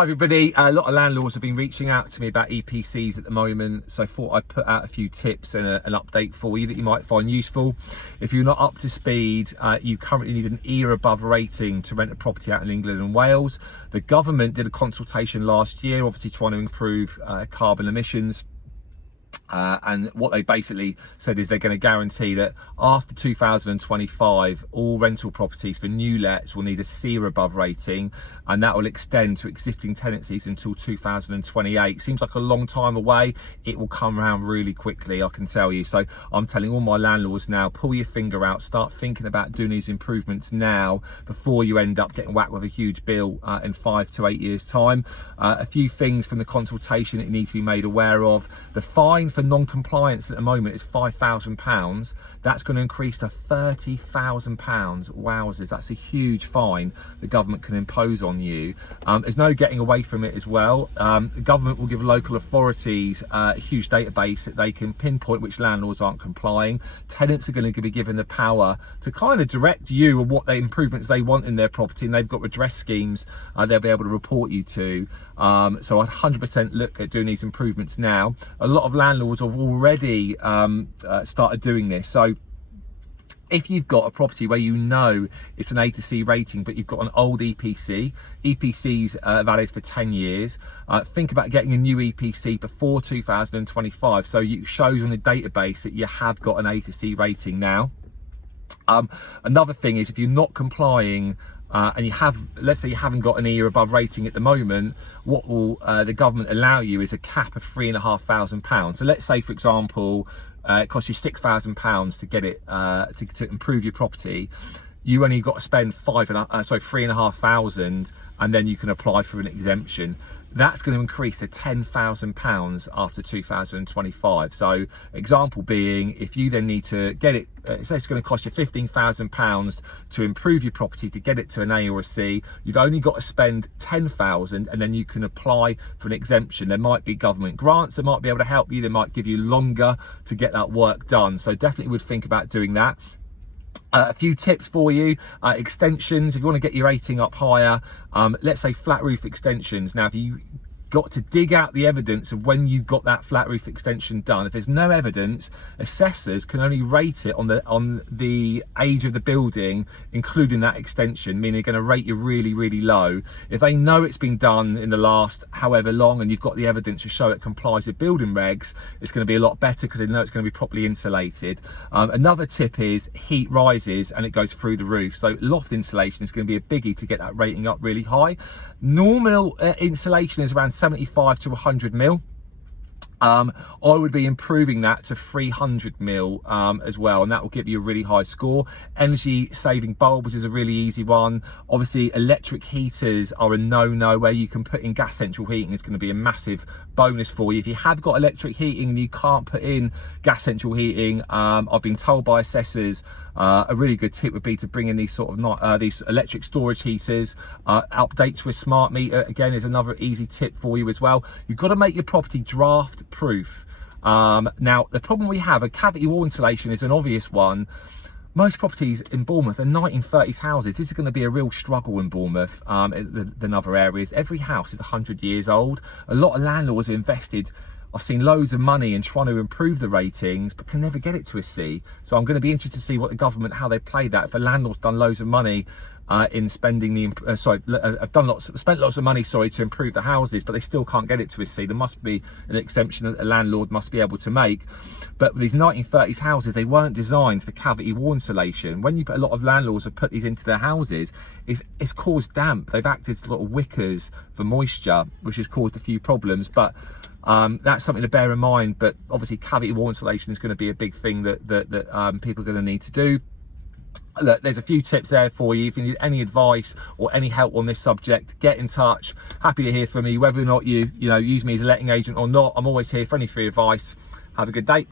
Hi everybody, a lot of landlords have been reaching out to me about EPCs at the moment, so I thought I'd put out a few tips and an update for you that you might find useful. If you're not up to speed, you currently need an E or above rating to rent a property out in England and Wales. The government did a consultation last year, obviously trying to improve carbon emissions. And what they basically said is they're going to guarantee that after 2025 all rental properties for new lets will need a C or above rating, and that will extend to existing tenancies until 2028. Seems like a long time away. It will come around really quickly, I can tell you. So I'm telling all my landlords now, pull your finger out, start thinking about doing these improvements now before you end up getting whacked with a huge bill in 5 to 8 years time. A few things from the consultation that you need to be made aware of. The fine for non-compliance at the moment is £5,000. That's going to increase to £30,000. Wowzers, that's a huge fine the government can impose on you. There's no getting away from it as well. The government will give local authorities a huge database that they can pinpoint which landlords aren't complying. Tenants are going to be given the power to kind of direct you on what the improvements they want in their property, and they've got redress schemes they'll be able to report you to. So I'd 100% look at doing these improvements now. A lot of landlords have already started doing this. So if you've got a property where you know it's an A to C rating, but you've got an old EPC, EPC's valid for 10 years, think about getting a new EPC before 2025, so it shows on the database that you have got an A to C rating now. Another thing is, if you're not complying and you have, let's say you haven't got an E or above rating at the moment, what will the government allow you is a cap of £3,500. So let's say, for example, it costs you £6,000 to get it to improve your property. You only got to spend £3,500, and then you can apply for an exemption. That's going to increase to £10,000 after 2025. So example being, if you then need to get it, say it's going to cost you £15,000 to improve your property to get it to an A or a C, you've only got to spend £10,000, and then you can apply for an exemption. There might be government grants that might be able to help you. They might give you longer to get that work done. So definitely would think about doing that. A few tips for you. Extensions, if you want to get your rating up higher, let's say flat roof extensions. Now, if you got to dig out the evidence of when you got that flat roof extension done. If there's no evidence, assessors can only rate it on the age of the building, including that extension, meaning they're going to rate you really, really low. If they know it's been done in the last however long and you've got the evidence to show it complies with building regs, it's going to be a lot better because they know it's going to be properly insulated. Another tip is heat rises and it goes through the roof, so loft insulation is going to be a biggie to get that rating up really high. Normal insulation is around 75 to 100 mil. I would be improving that to 300 mil as well, and that will give you a really high score. Energy saving bulbs is a really easy one. Obviously electric heaters are a no-no. Where you can put in gas central heating is going to be a massive bonus for you. If you have got electric heating and you can't put in gas central heating, I've been told by assessors a really good tip would be to bring in these sort of these electric storage heaters. Updates with smart meter again is another easy tip for you as well. You've got to make your property draft proof. Now the problem we have, a cavity wall insulation is an obvious one. Most properties in Bournemouth are 1930s houses. This is going to be a real struggle in Bournemouth than other areas. Every house is 100 years old. A lot of landlords have invested, I've seen loads of money in trying to improve the ratings, but can never get it to a C. So I'm going to be interested to see what the government, how they play that. If a landlord's done loads of money in spending the, spent lots of money, to improve the houses, but they still can't get it to a C, there must be an exemption that a landlord must be able to make. But these 1930s houses, they weren't designed for cavity wall insulation. When a lot of landlords have put these into their houses, it's caused damp. They've acted as little wickers for moisture, which has caused a few problems. But that's something to bear in mind. But obviously cavity wall insulation is going to be a big thing that people are going to need to do. Look, there's a few tips there for you. If you need any advice or any help on this subject, get in touch. Happy to hear from you, whether or not you use me as a letting agent or not. I'm always here for any free advice. Have a good day.